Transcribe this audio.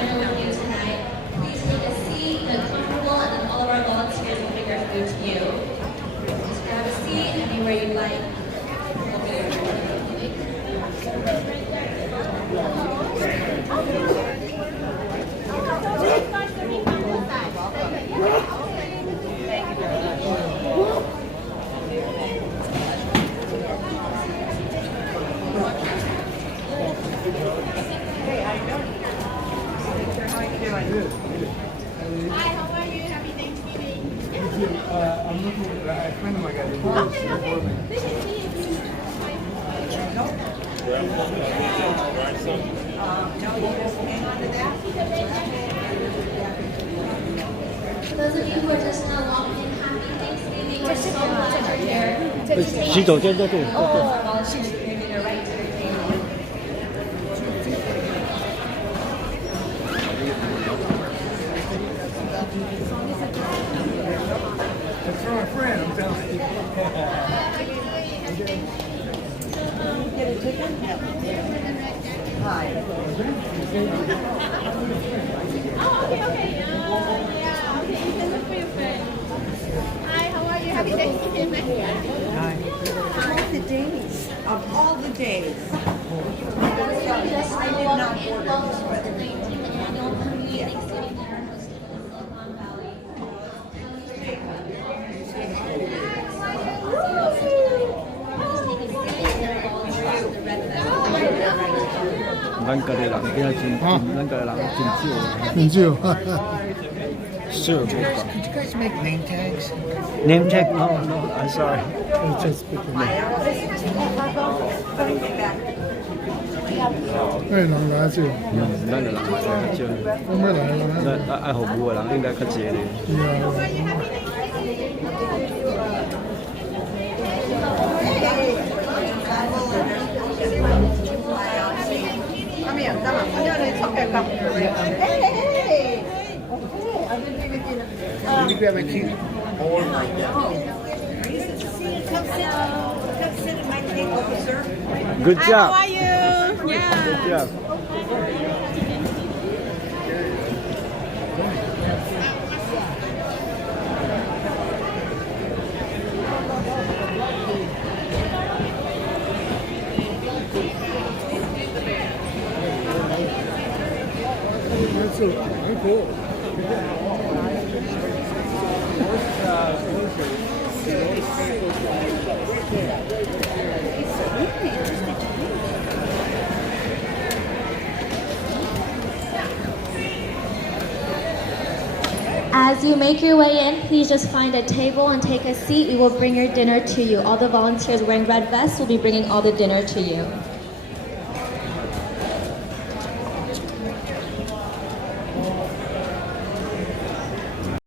dinner with you tonight. Please take a seat, get comfortable, and then all of our volunteers will bring your food to you. Just grab a seat anywhere you'd like. We'll be your Hi, how are you? Happy Thanksgiving. I'm looking at a friend of mine got it. Okay. This is me. For those of you who are just now walking in, happy Thanksgiving. We're so glad you're here. Chị tổ trên tôi tủ. All of our volunteers are bringing it right to your table. It's from a friend, I'm telling you. Oh, okay. Yeah, okay. You can look for your friend. Hi, how are you? Happy Thanksgiving. Of the days, of all the days. Just now welcome in, welcome to the 19th annual Community Thanksgiving Dinner hosted in the Silicon Valley. Lần cờ lặng kia lần cờ lặng chim chiều. Enjoy. Sure. Could you guys make name tags? Name tag? No, I'm sorry. It's just speaking. 咩人來先？咱個人嚟少。我咩來啦？咱愛服務嘅人應該較濟啲。Come here, come on. No, no, it's okay. Come. Hey. Can you grab a cue? Come sit at my table, sir. Good job. How are you? Good Yeah. job. That's it. Very cool. As you make your way in, please just find a table and take a seat. We will bring your dinner to you. All the volunteers wearing red vests will be bringing all the dinner to you.